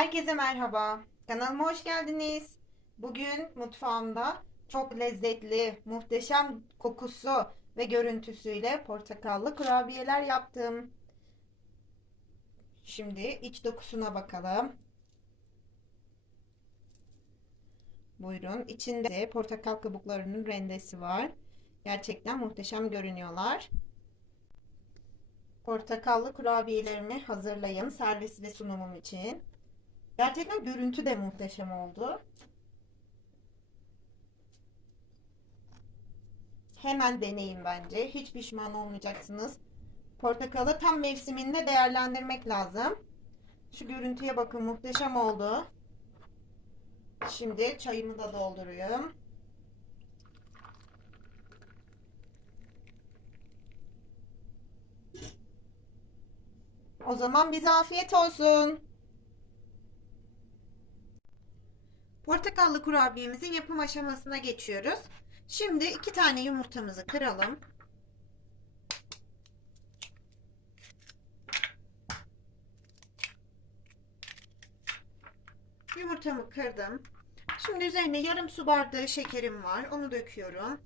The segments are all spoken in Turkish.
Herkese merhaba. Kanalıma hoş geldiniz. Bugün mutfağımda çok lezzetli, muhteşem kokusu ve görüntüsüyle portakallı kurabiyeler yaptım. Şimdi iç dokusuna bakalım. Buyurun. İçinde portakal kabuklarının rendesi var. Gerçekten muhteşem görünüyorlar. Portakallı kurabiyelerimi hazırlayayım servis ve sunumum için. Gerçekten görüntü de muhteşem oldu. Hemen deneyin bence. Hiç pişman olmayacaksınız. Portakalı tam mevsiminde değerlendirmek lazım. Şu görüntüye bakın muhteşem oldu. Şimdi çayımı da dolduruyorum. O zaman bize afiyet olsun. Portakallı kurabiyemizin yapım aşamasına geçiyoruz. Şimdi iki tane yumurtamızı kıralım. Yumurtamı kırdım. Şimdi üzerine yarım su bardağı şekerim var. Onu döküyorum.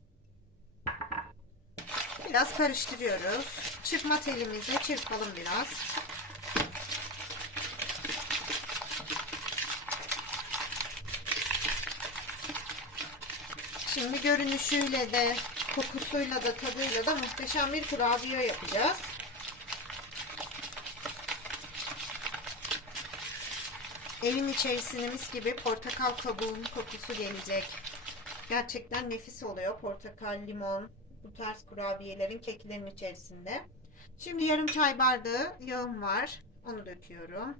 Biraz karıştırıyoruz. Çırpma telimizle çırpalım biraz. Şimdi görünüşüyle de kokusuyla da tadıyla da muhteşem bir kurabiye yapacağız. Evin içerisine mis gibi portakal kabuğunun kokusu gelecek. Gerçekten nefis oluyor. Portakal, limon, bu tarz kurabiyelerin keklerin içerisinde. Şimdi yarım çay bardağı yağım var. Onu döküyorum.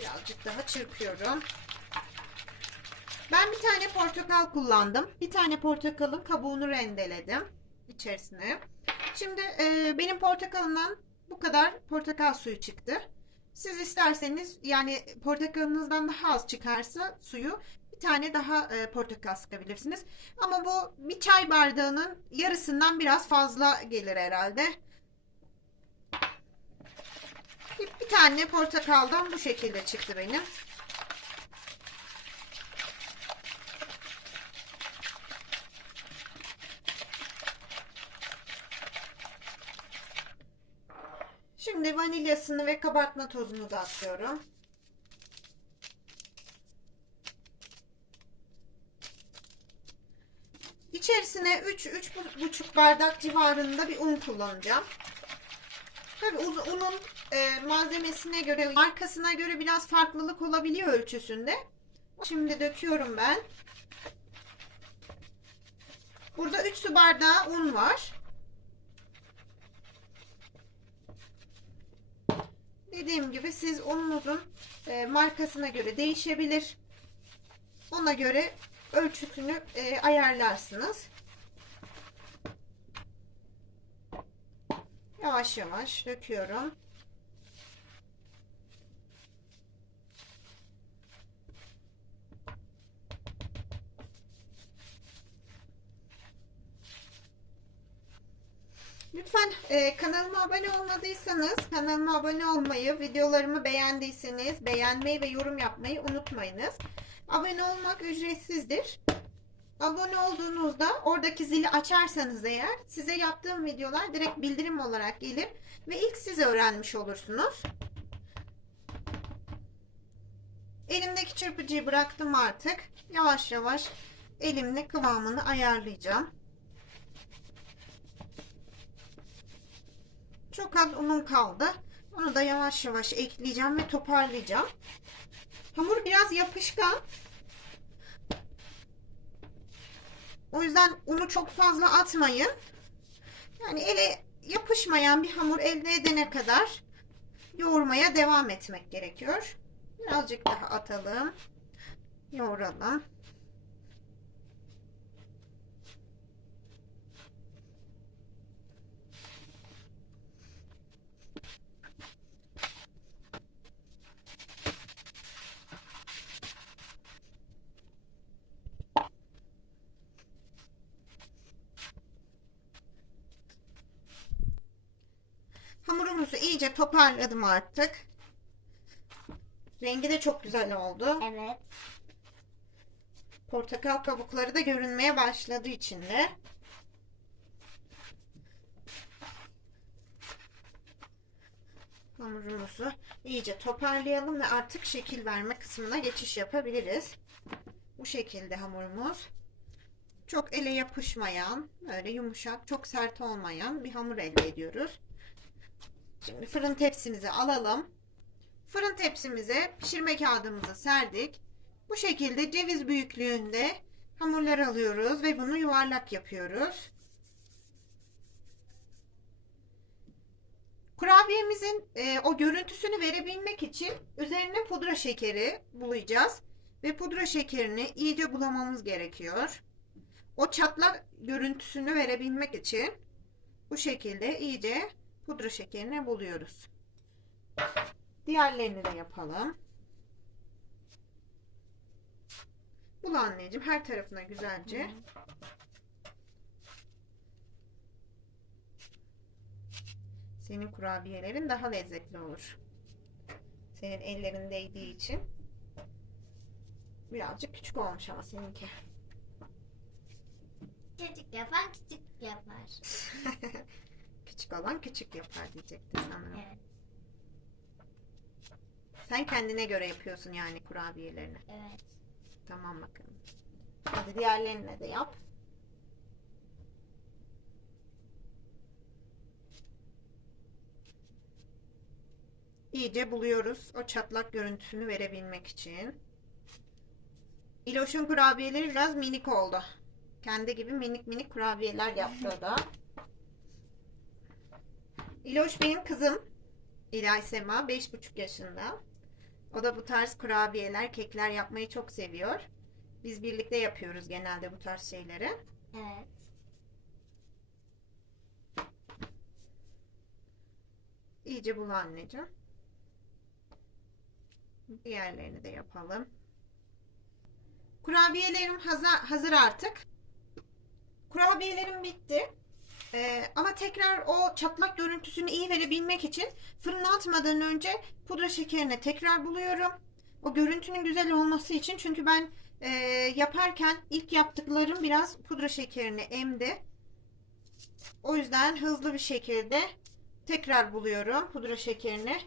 Birazcık daha çırpıyorum. Ben bir tane portakal kullandım. Bir tane portakalın kabuğunu rendeledim içerisine. Şimdi e, benim portakalımdan bu kadar portakal suyu çıktı. Siz isterseniz yani portakalınızdan daha az çıkarsa suyu bir tane daha e, portakal sıkabilirsiniz. Ama bu bir çay bardağının yarısından biraz fazla gelir herhalde. Bir, bir tane portakaldan bu şekilde çıktı benim. Şimdi vanilyasını ve kabartma tozunu da atıyorum. İçerisine 3-3,5 bardak civarında bir un kullanacağım. Tabii unun e, malzemesine göre, markasına göre biraz farklılık olabiliyor ölçüsünde. Şimdi döküyorum ben. Burada 3 su bardağı un var. Dediğim gibi siz ununuzun e, markasına göre değişebilir. Ona göre ölçüsünü e, ayarlarsınız. Yavaş yavaş döküyorum. Lütfen e, kanalıma abone olmadıysanız kanalıma abone olmayı, videolarımı beğendiyseniz beğenmeyi ve yorum yapmayı unutmayınız. Abone olmak ücretsizdir. Abone olduğunuzda oradaki zili açarsanız eğer size yaptığım videolar direkt bildirim olarak gelir ve ilk siz öğrenmiş olursunuz. Elimdeki çırpıcıyı bıraktım artık. Yavaş yavaş elimle kıvamını ayarlayacağım. Çok unum kaldı. Onu da yavaş yavaş ekleyeceğim ve toparlayacağım. Hamur biraz yapışkan. O yüzden unu çok fazla atmayın. Yani ele yapışmayan bir hamur elde edene kadar yoğurmaya devam etmek gerekiyor. Birazcık daha atalım. Yoğuralım. Hamurumuzu iyice toparladım artık. Rengi de çok güzel oldu. Evet. Portakal kabukları da görünmeye başladı içinde. Hamurumuzu iyice toparlayalım ve artık şekil verme kısmına geçiş yapabiliriz. Bu şekilde hamurumuz. Çok ele yapışmayan, böyle yumuşak, çok sert olmayan bir hamur elde ediyoruz. Şimdi fırın tepsimizi alalım. Fırın tepsimize pişirme kağıdımızı serdik. Bu şekilde ceviz büyüklüğünde hamurlar alıyoruz ve bunu yuvarlak yapıyoruz. Kurabiyemizin e, o görüntüsünü verebilmek için üzerine pudra şekeri bulayacağız. Ve pudra şekerini iyice bulamamız gerekiyor. O çatlak görüntüsünü verebilmek için bu şekilde iyice pudra şekerini buluyoruz. Diğerlerini de yapalım. Bul anneciğim her tarafına güzelce. Senin kurabiyelerin daha lezzetli olur. Senin ellerin değdiği için. Birazcık küçük olmuş ama seninki. Küçük yapan küçük yapar. küçük olan küçük yapar diyecektim sanırım. Evet. Sen kendine göre yapıyorsun yani kurabiyelerini. Evet. Tamam bakalım. Hadi diğerlerine de yap. İyice buluyoruz o çatlak görüntüsünü verebilmek için. İloş'un kurabiyeleri biraz minik oldu. Kendi gibi minik minik kurabiyeler yaptı o da. İloş benim kızım. İlay Sema 5,5 yaşında. O da bu tarz kurabiyeler, kekler yapmayı çok seviyor. Biz birlikte yapıyoruz genelde bu tarz şeyleri. Evet. İyice bul anneciğim. Diğerlerini de yapalım. Kurabiyelerim hazır, hazır artık. Kurabiyelerim bitti. Ee, ama tekrar o çatlak görüntüsünü iyi verebilmek için fırına atmadan önce pudra şekerini tekrar buluyorum. O görüntünün güzel olması için çünkü ben e, yaparken ilk yaptıklarım biraz pudra şekerini emdi. O yüzden hızlı bir şekilde tekrar buluyorum pudra şekerini.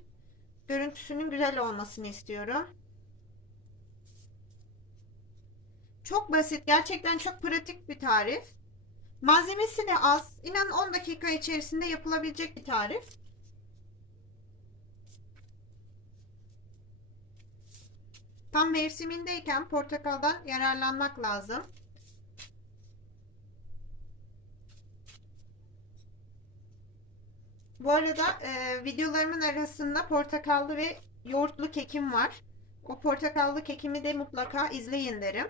Görüntüsünün güzel olmasını istiyorum. Çok basit, gerçekten çok pratik bir tarif. Malzemesi de az. İnan 10 dakika içerisinde yapılabilecek bir tarif. Tam mevsimindeyken portakaldan yararlanmak lazım. Bu arada e, videolarımın arasında portakallı ve yoğurtlu kekim var. O portakallı kekimi de mutlaka izleyin derim.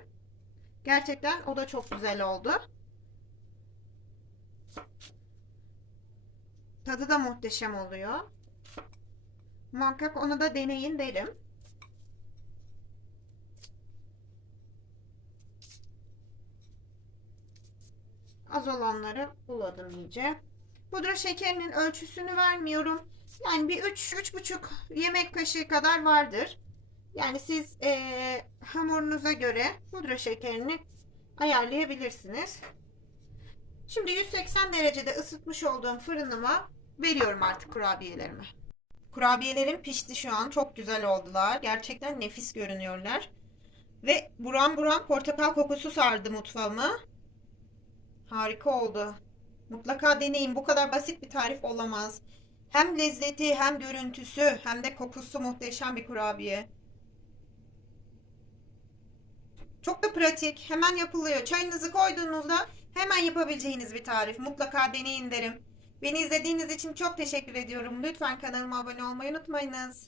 Gerçekten o da çok güzel oldu. Tadı da muhteşem oluyor. Muhakkak onu da deneyin derim. Az olanları buladım iyice. Pudra şekerinin ölçüsünü vermiyorum. Yani bir 3-3,5 yemek kaşığı kadar vardır. Yani siz eee, hamurunuza göre pudra şekerini ayarlayabilirsiniz. Şimdi 180 derecede ısıtmış olduğum fırınıma veriyorum artık kurabiyelerimi. Kurabiyelerim pişti şu an. Çok güzel oldular. Gerçekten nefis görünüyorlar. Ve buram buram portakal kokusu sardı mutfağımı. Harika oldu. Mutlaka deneyin. Bu kadar basit bir tarif olamaz. Hem lezzeti hem görüntüsü hem de kokusu muhteşem bir kurabiye. Çok da pratik. Hemen yapılıyor. Çayınızı koyduğunuzda hemen yapabileceğiniz bir tarif. Mutlaka deneyin derim. Beni izlediğiniz için çok teşekkür ediyorum. Lütfen kanalıma abone olmayı unutmayınız.